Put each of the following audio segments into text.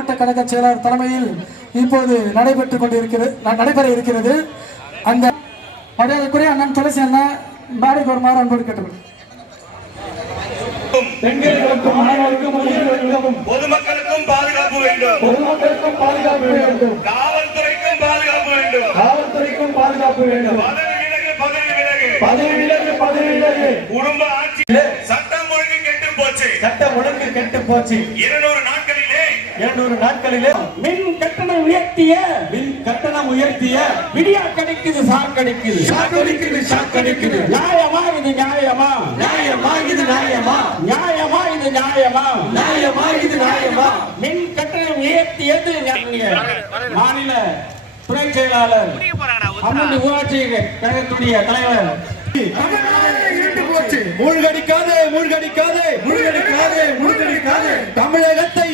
மாவட்ட கழக செயலாளர் தலைமையில் இப்போது நடைபெற்றுக் கொண்டிருக்கிறது நடைபெற இருக்கிறது. அந்த மரியாதைக்குரிய அண்ணன் துளசி அண்ணன் மேடைக்கு வருமாறு அன்போடு கேட்டுக்கொள்கிறேன் பெண்களுக்கும் மாணவர்களுக்கும் பொதுமக்களுக்கும் பாதுகாப்பு வேண்டும். பொதுமக்களுக்கும் பாதுகாப்பு வேண்டும். காவல்துறைக்கும் பாதுகாப்பு வேண்டும். காவல்துறைக்கும் பாதுகாப்பு வேண்டும். பதவி விலகு பதவி விலகு. பதவி விலகு பதவி விலகு. குடும்ப ஆட்சி சட்டம் ஒழுங்கு கெட்டு போச்சு. சட்டம் ஒழுங்கு கெட்டு போச்சு. இருநூறு நாட்களிலே இருநூறு நாட்களிலே மின் கட்டணம் உயர்த்திய மின் கட்டணம் உயர்த்திய விடியா கிடைக்குது சார் கிடைக்குது. சாக்கடிக்குது சாக்கடிக்குது நியாயமா இது நியாயமா? நியாயமா இது நியாயமா? நியாயமா இது நியாயமா? நியாயமா இது நியாயமா? மின் கட்டணம் உயர்த்தியது நியாய- மாநில துறை செயலாளர். ஊராட்சி கழகத்துடைய தலைவர். மூழ்கடிக்காதே மூழ்கடிக்காதே மூழ்கடிக்காதே மூழ்கடிக்காதே. தமிழகத்தை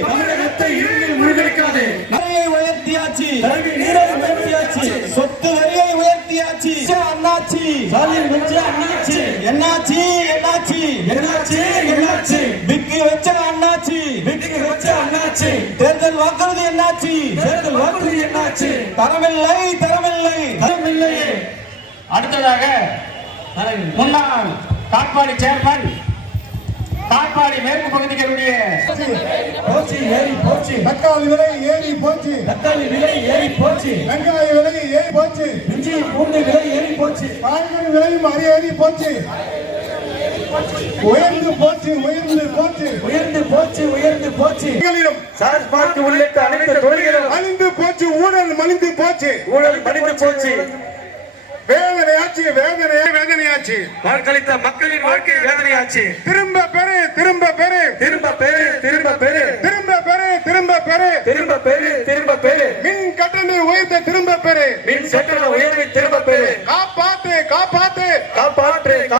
தமிழகத்தை இருளில் மூழ்கடிக்காதே. நகையை உயர்த்தியாச்சு. கல்வி நீரை உயர்த்தியாச்சு. சொத்து வரியை உயர்த்தியாச்சு. அண்ணாச்சி. சாலில் வச்ச அண்ணாச்சி. என்னாச்சி? என்னாச்சி? என்னாச்சி? என்னாச்சி? விக்கு வச்ச அண்ணாச்சி. விக்கு வச்ச அண்ணாச்சி. தேர்தல் வாக்குறுதி என்னாச்சி? தேர்தல் வாக்குறுதி என்னாச்சு? தரமில்லை தரமில்லை. தரமில்லையே. அடுத்ததாக முன்னாள் காட்பாடி சேர்மன் காட்பாடி மேற்கு பகுதிகளுடைய போச்சு. தக்காளி விலை ஏறி போச்சு. தக்காளி விலை ஏறி போச்சு. வெங்காய விலை ஏறி போச்சு. இஞ்சி பூண்டு விலை ஏறி போச்சு. காய்கறி விலையும் அரி ஏறி போச்சு. உயர்ந்து போச்சு உயர்ந்து போச்சு. உயர்ந்து போச்சு உயர்ந்து போச்சு. பார்க் உள்ளிட்ட அனைத்து தொழில்களும் மலிந்து போச்சு ஊழல் மலிந்து போச்சு. ஊழல் மலிந்து போச்சு. வேதனையாச்சு வேதனையா வேதனையாச்சு. வாக்களித்த மக்களின் வாழ்க்கை வேதனையாச்சு. திரும்ப பெரு திரும்ப பெரு திரும்ப பெரு திரும்ப பெரு திரும்ப பெரு திரும்ப பெரு திரும்ப பெரு திரும்ப பெரு. மின் கட்டணை உயர்த்த திரும்ப பெரு மின் கட்டண உயர்வை திரும்ப பெரு காப்பாத்து காப்பாத்து காப்பாற்று